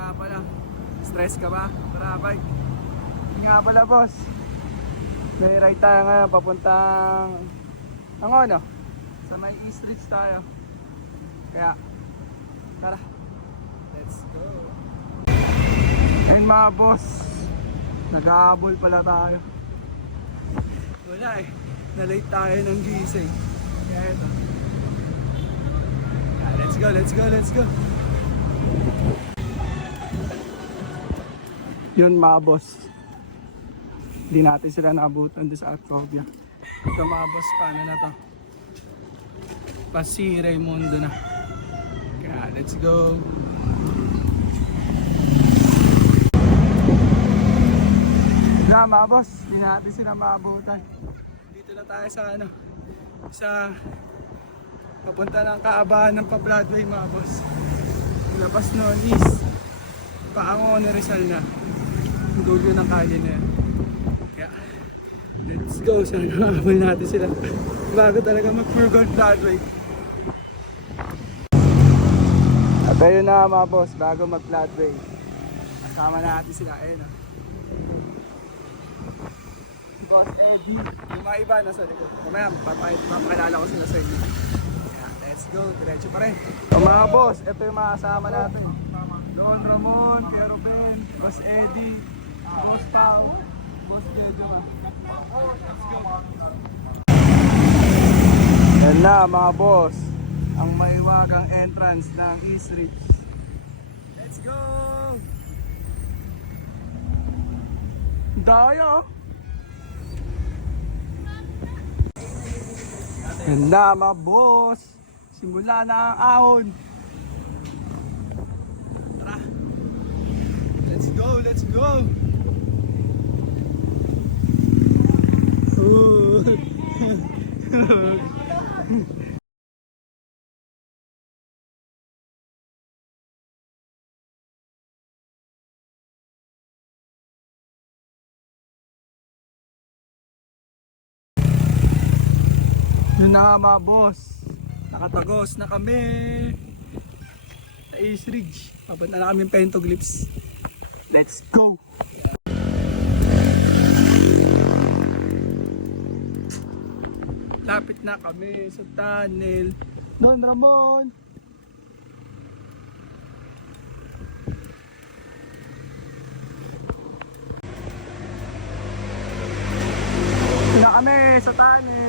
nga pala. Stress ka ba? Traffic. Yun nga pala boss. May ride tayo ngayon papuntang ano? Sa may East Ridge tayo. Kaya tara. Let's go. Ayun mga boss. Nag-aabol pala tayo. Wala eh. Na-late tayo ng gising. Kaya ito. Let's go, let's go, let's go. Yun mga boss. Hindi natin sila naabutan doon sa Acrovia. Ito mga boss, paano na to? Pa-si Raimundo na. Kaya let's go. Kaya mga boss, hindi natin sila maabutan. Dito na tayo sa sa papunta ng Kaabahan ng pa-Broadway mga boss. Labas noon is Paango ni Rizal na. Dulo ng kali na yan. Kaya let's go. Sana maabol natin sila bago talaga mag-Pure Broadway. At ayun na mga boss, bago mag-Broadway kasama natin sila. Ayun Boss Eddie, yung mga iba nasa likod. Kamaya papakilala ko sila sa inyo. Let's go, diretso pa rin. So mga boss, ito yung mga kasama natin. Don Ramon, Kuya Ruben, Boss Eddie, Boss Pao, Boss Dedo. Let's go. Yan na mga boss, ang maiwagang entrance ng East Ridge. Let's go! Daya! Yan na mga boss, simula na ang ahon. Tara, let's go, let's go. Yun na mga boss, nakatagos na kami sa East Ridge. Papunta na kami yung Pentoglyphs. Let's go! Lapit na kami sa tunnel. Don Ramon! Ito na kami sa tunnel.